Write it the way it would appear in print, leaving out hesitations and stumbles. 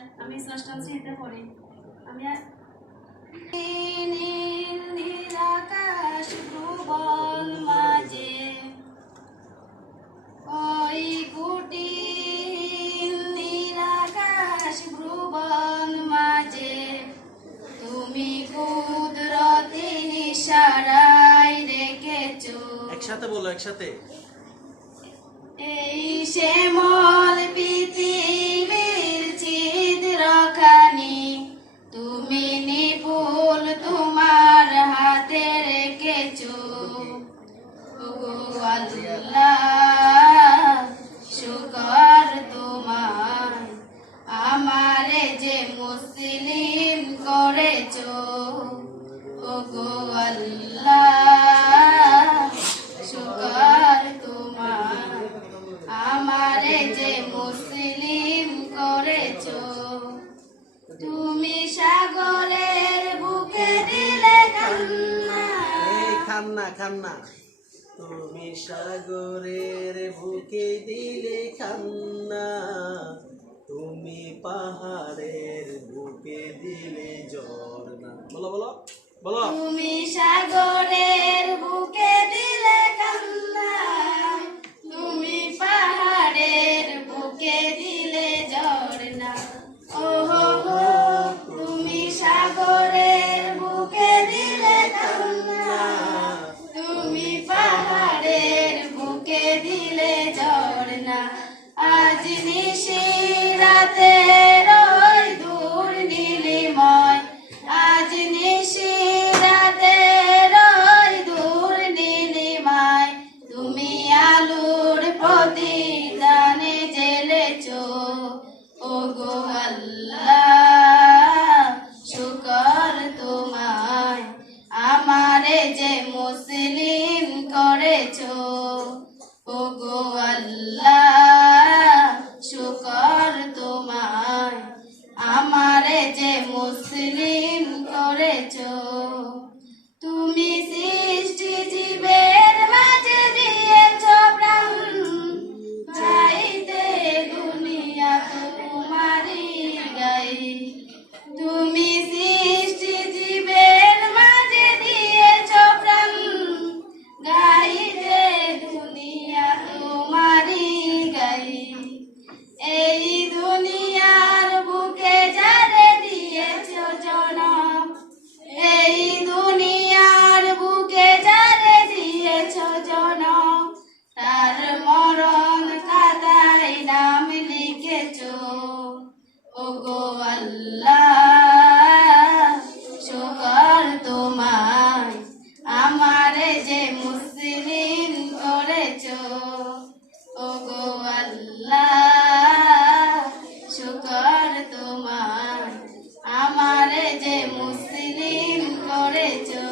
আমি ষষ্ঠম শ্রেণীতে পড়ি। আমি নীল আকাশ ভুবন মাঝে ওই কুটির নীল আকাশ ভুবন মাঝে তুমি কুদরতি ইশারায় রেখেছো। একসাথে বলো, একসাথে। এই শ্যামল পৃথিবীর ছিদ্রখানি তুমি নিপুল তোমার হাতে রেখেছো। ওগো আল্লাহ শুকর তোমার, আমারে যে মুসলিম করেছো। ওগো আল্লাহ শুকর তোমার, আমারে যে মুসলিম করেছো। তুমি সাগরের বুকে দিলে কান্না, এই কান্না কান্না। তুমি সাগরের বুকে দিলে কান্না, তুমি পাহাড়ের বুকে দিলে ঝর্ণা। বলো বলো বলো। তুমি সাগরের বুকে দিলে কান্না, তুমি পাহাড়ের বুকে দিলে ঝর্ণা। ওহো হো তুমি সাগরের বুকে দিলে কান্না, তুমি পাহাড়ের বুকে দিলে ঝর্ণা। আজ নিশি রাতে ওই দূর নীলিময়, আজ নিশি রাতে ওই দূর নীলিমায় তুমি আলোর প্রতিদানে জ্বেলেছো। ওগো আল্লাহ শুকর তোমায়, আমারে যে মুসলিম করেছো। ওগো আল্লাহ শুকর তোমায়, আমারে যে মুসলিম করেছো। তুমি সৃষ্টি জীবের মাঝে দিয়েছো প্রাণ, গাইতে দুনিয়া তোমারই গাই। তুমি সৃষ্টি জীবের মাঝে দিয়েছো প্রাণ, গাইতে দুনিয়া তোমারই গাই। এই দুনিয়ার বুকে যারে দিয়েছো জনম, এই দুনিয়ার বুকে যারে দিয়েছো জনম, তার মরণ খাতায় নাম লিখেছো। ওগো আল্লাহ শুকর তোমায়, আমারে যে মুসলিম করেছো। ওগো আল্লাহ শুকর তোমায়, আমারে যে মুসলিম করেছো।